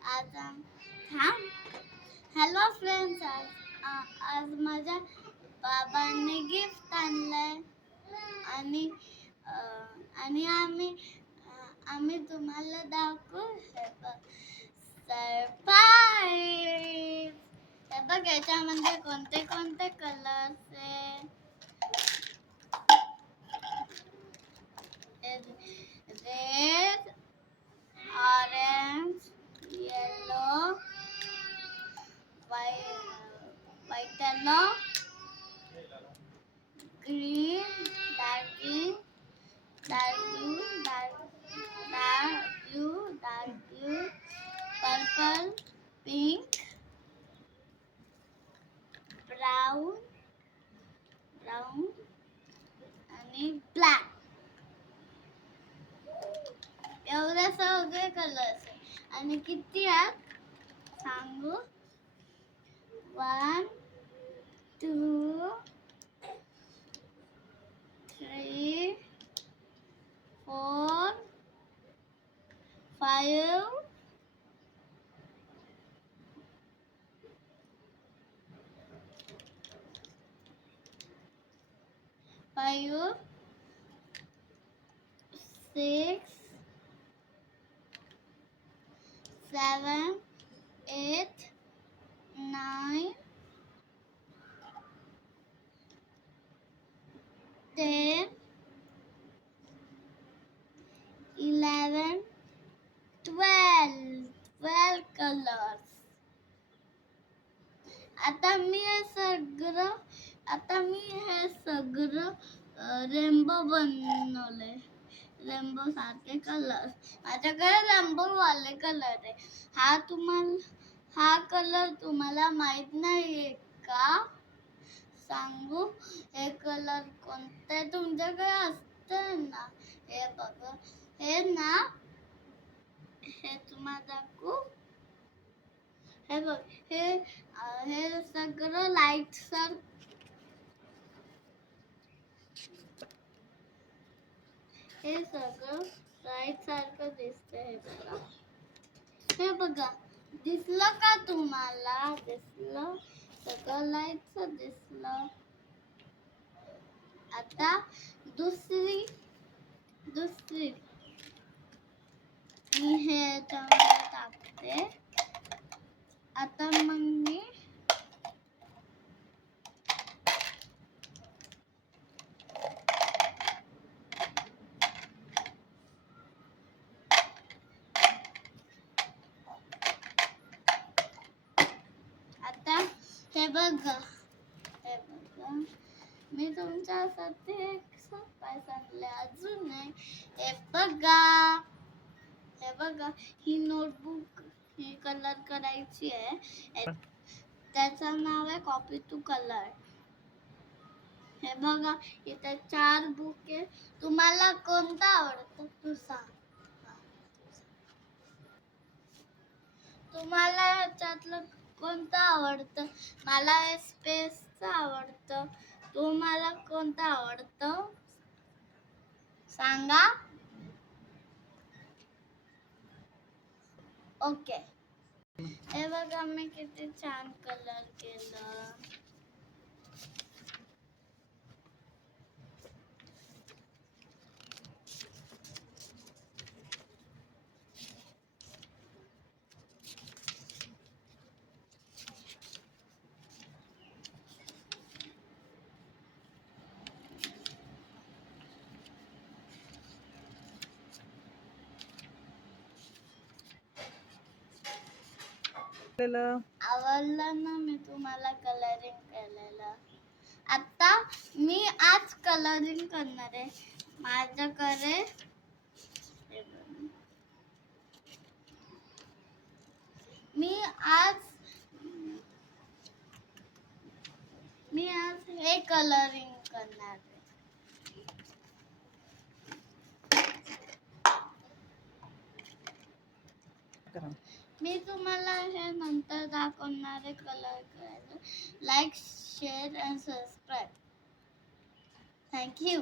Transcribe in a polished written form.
आज hello friends, आज माझ्या बाबांनी गिफ्ट आणलंय आणि आणि आम्ही तुम्हाला दाखवू. सरप्राईज. हे बघ, याच्यामध्ये कोणते कोणते कलर्स आहे. Red, orange, yellow, white yellow, green, dark green, dark blue, dark blue, purple, pink, brown आणि black. एवढे सगळे कलर्स आणि किती आहेत सांगू. 1 2 3 4 5 6 7 8 9 10 11 12 कलर्स. आता मी हे सगळं रेनबो बनवलंय. रेनबो सारखे कलर. माझ्याकडे रेनबो वाले कलर आहे. हा कलर तुम्हाला माहित नाहीये का सांगू. हे कलर कोणते तुमच्याकडे असते ना. हे बघा, हे तुम्हाला दाखवू. हे बघ, हे सगळं लाईट सारखं दिसतंय. हे बघा, दिसलं का तुम्हाला? दिसलं, सगळं लाईट दिसलं. आता दुसरी मी हे टाकते. आता मग मी हे बघा, मी तुमच्यासाठी एक सरप्राईज आणले. अजून हे बघा, ही नोटबुक ही कलर करायची आहे. त्याचं नाव आहे कॉपी टू कलर. हे बघा, इथे 4 बुक आहे. तुम्हाला कोणता आवडतो तू सांग. तुम्हाला याच्यातलं कोणतं आवडतं? मला स्पेसचं आवडतं. तुम्हाला कोणतं आवडतं सांगा. ओके. हे बघा, मी किती छान कलर केलं. आवडलं ना मी तुम्हाला कलरिंग केलेलं. आता मी आज कलरिंग करणार आहे. माझ्याकडे मी आज हे कलरिंग करणार आहे. मी तुम्हाला हे नंतर दाखवणार आहे कलर करायचं. Like, share and subscribe. Thank you.